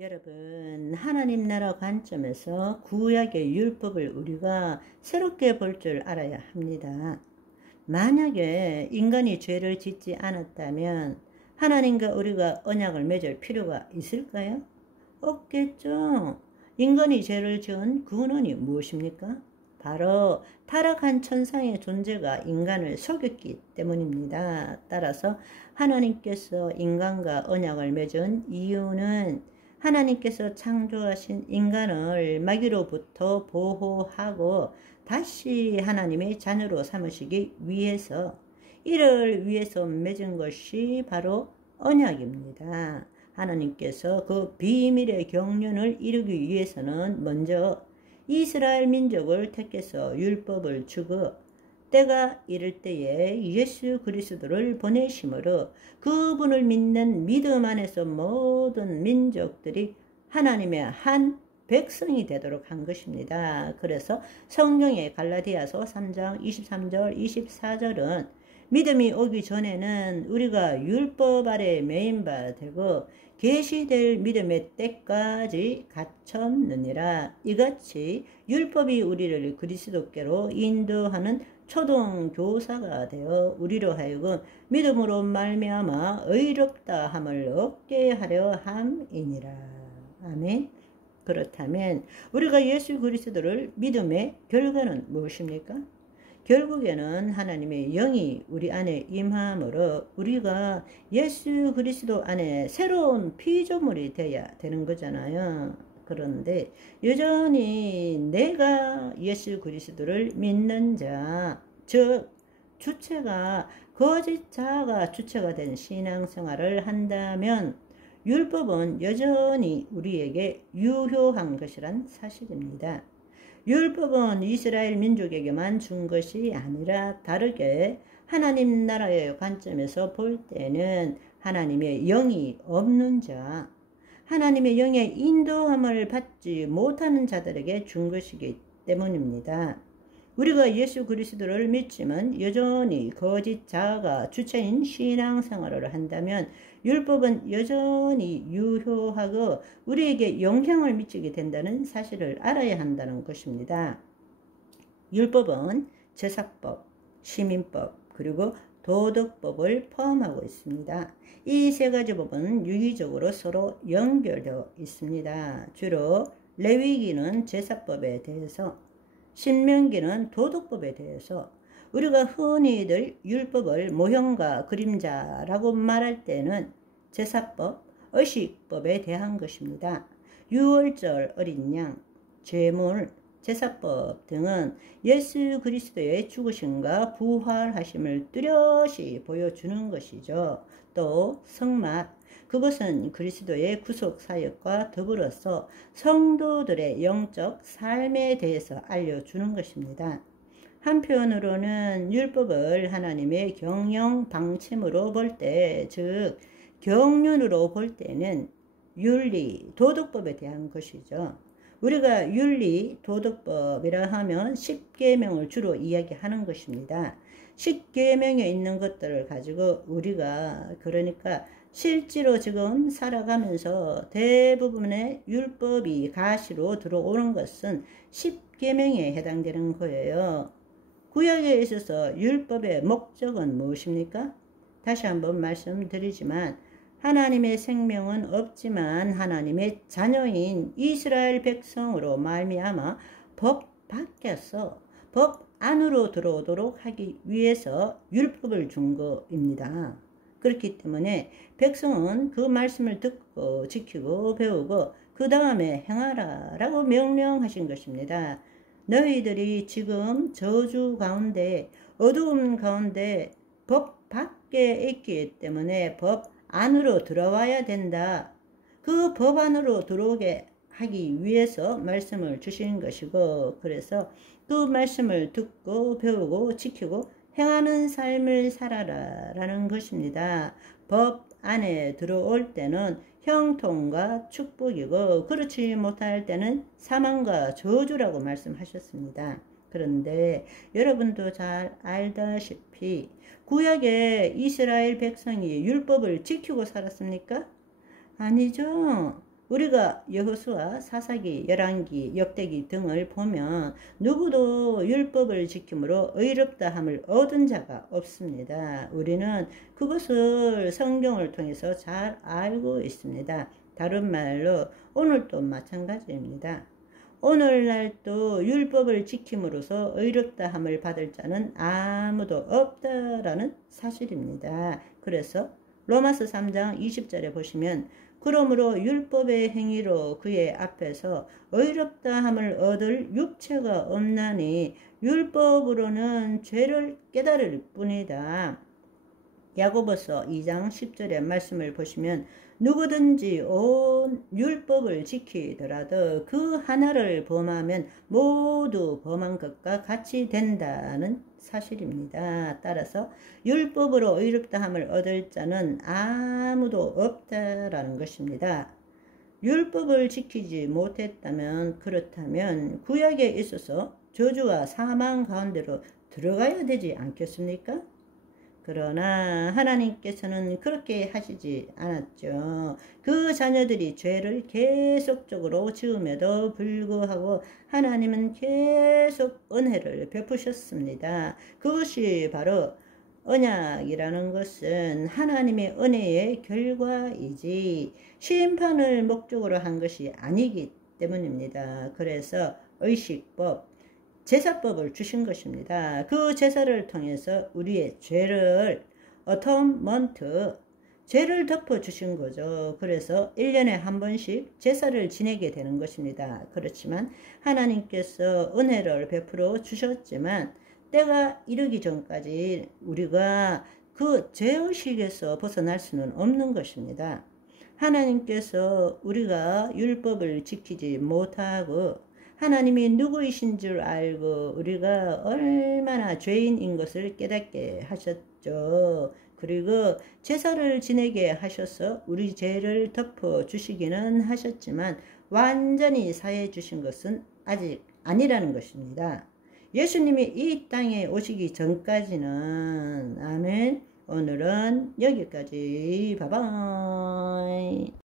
여러분, 하나님 나라 관점에서 구약의 율법을 우리가 새롭게 볼 줄 알아야 합니다. 만약에 인간이 죄를 짓지 않았다면 하나님과 우리가 언약을 맺을 필요가 있을까요? 없겠죠. 인간이 죄를 지은 근원이 무엇입니까? 바로 타락한 천상의 존재가 인간을 속였기 때문입니다. 따라서 하나님께서 인간과 언약을 맺은 이유는 하나님께서 창조하신 인간을 마귀로부터 보호하고 다시 하나님의 자녀로 삼으시기 위해서, 이를 위해서 맺은 것이 바로 언약입니다. 하나님께서 그 비밀의 경륜을 이루기 위해서는 먼저 이스라엘 민족을 택해서 율법을 주고 때가 이를 때에 예수 그리스도를 보내심으로 그분을 믿는 믿음 안에서 모든 민족들이 하나님의 한 백성이 되도록 한 것입니다. 그래서 성경의 갈라디아서 3장 23절 24절은 믿음이 오기 전에는 우리가 율법 아래 매인 바 되고 계시될 믿음의 때까지 갇혔느니라. 이같이 율법이 우리를 그리스도께로 인도하는 초등교사가 되어 우리로 하여금 믿음으로 말미암아 의롭다 함을 얻게 하려 함이니라. 아멘. 그렇다면 우리가 예수 그리스도를 믿음의 결과는 무엇입니까? 결국에는 하나님의 영이 우리 안에 임함으로 우리가 예수 그리스도 안에 새로운 피조물이 되어야 되는 거잖아요. 그런데 여전히 내가 예수 그리스도를 믿는 자, 즉 주체가 거짓 자가 주체가 된 신앙생활을 한다면 율법은 여전히 우리에게 유효한 것이란 사실입니다. 율법은 이스라엘 민족에게만 준 것이 아니라 다르게 하나님 나라의 관점에서 볼 때는 하나님의 영이 없는 자, 하나님의 영의 인도함을 받지 못하는 자들에게 준 것이기 때문입니다. 우리가 예수 그리스도를 믿지만 여전히 거짓 자가 주체인 신앙생활을 한다면 율법은 여전히 유효하고 우리에게 영향을 미치게 된다는 사실을 알아야 한다는 것입니다. 율법은 제사법, 시민법, 그리고 도덕법을 포함하고 있습니다. 이 세 가지 법은 유기적으로 서로 연결되어 있습니다. 주로 레위기는 제사법에 대해서, 신명기는 도덕법에 대해서, 우리가 흔히들 율법을 모형과 그림자라고 말할 때는 제사법, 의식법에 대한 것입니다. 유월절 어린 양, 제물, 제사법 등은 예수 그리스도의 죽으심과 부활하심을 뚜렷이 보여주는 것이죠. 또 성막, 그것은 그리스도의 구속사역과 더불어서 성도들의 영적 삶에 대해서 알려주는 것입니다. 한편으로는 율법을 하나님의 경영 방침으로 볼 때, 즉 경륜으로 볼 때는 윤리, 도덕법에 대한 것이죠. 우리가 윤리, 도덕법이라 하면 10계명을 주로 이야기하는 것입니다. 10계명에 있는 것들을 가지고 우리가 그러니까 실제로 지금 살아가면서 대부분의 율법이 가시로 들어오는 것은 10계명에 해당되는 거예요. 구약에 있어서 율법의 목적은 무엇입니까? 다시 한번 말씀드리지만 하나님의 생명은 없지만 하나님의 자녀인 이스라엘 백성으로 말미암아 법 밖에서 법 안으로 들어오도록 하기 위해서 율법을 준 것입니다. 그렇기 때문에 백성은 그 말씀을 듣고 지키고 배우고 그 다음에 행하라 라고 명령하신 것입니다. 너희들이 지금 저주 가운데 어두움 가운데 법 밖에 있기 때문에 법 안으로 들어와야 된다. 그 법 안으로 들어오게 하기 위해서 말씀을 주신 것이고, 그래서 그 말씀을 듣고 배우고 지키고 행하는 삶을 살아라 라는 것입니다. 법 안에 들어올 때는 형통과 축복이고 그렇지 못할 때는 사망과 저주라고 말씀하셨습니다. 그런데 여러분도 잘 알다시피 구약의 이스라엘 백성이 율법을 지키고 살았습니까? 아니죠. 우리가 여호수아, 사사기, 열왕기, 역대기 등을 보면 누구도 율법을 지킴으로 의롭다함을 얻은 자가 없습니다. 우리는 그것을 성경을 통해서 잘 알고 있습니다. 다른 말로 오늘도 마찬가지입니다. 오늘날도 율법을 지킴으로써 의롭다함을 받을 자는 아무도 없다라는 사실입니다. 그래서 로마서 3장 20절에 보시면 그러므로 율법의 행위로 그의 앞에서 의롭다함을 얻을 육체가 없나니 율법으로는 죄를 깨달을 뿐이다. 야고보서 2장 10절의 말씀을 보시면 누구든지 온 율법을 지키더라도 그 하나를 범하면 모두 범한 것과 같이 된다는 사실입니다. 따라서 율법으로 의롭다함을 얻을 자는 아무도 없다라는 것입니다. 율법을 지키지 못했다면 그렇다면 구약에 있어서 저주와 사망 가운데로 들어가야 되지 않겠습니까? 그러나 하나님께서는 그렇게 하시지 않았죠. 그 자녀들이 죄를 계속적으로 지음에도 불구하고 하나님은 계속 은혜를 베푸셨습니다. 그것이 바로 언약이라는 것은 하나님의 은혜의 결과이지 심판을 목적으로 한 것이 아니기 때문입니다. 그래서 의식법, 제사법을 주신 것입니다. 그 제사를 통해서 우리의 죄를 어텀먼트, 죄를 덮어주신 거죠. 그래서 1년에 한 번씩 제사를 지내게 되는 것입니다. 그렇지만 하나님께서 은혜를 베풀어 주셨지만 때가 이르기 전까지 우리가 그 죄의식에서 벗어날 수는 없는 것입니다. 하나님께서 우리가 율법을 지키지 못하고 하나님이 누구이신 줄 알고 우리가 얼마나 죄인인 것을 깨닫게 하셨죠. 그리고 제사를 지내게 하셔서 우리 죄를 덮어주시기는 하셨지만 완전히 사해 주신 것은 아직 아니라는 것입니다. 예수님이 이 땅에 오시기 전까지는. 아멘. 오늘은 여기까지. 바이바이.